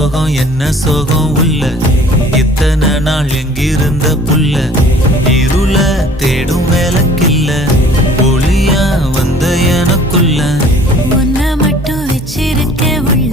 சோகம் என்ன சோகம் உள்ள இத்தனை நாள் எங்கிருந்த புல்ல இருள தேடும் வேலைக்கில்ல ஒளியா வந்த எனக்குள்ள உன்னை மட்டும் வச்சிருக்க உள்ள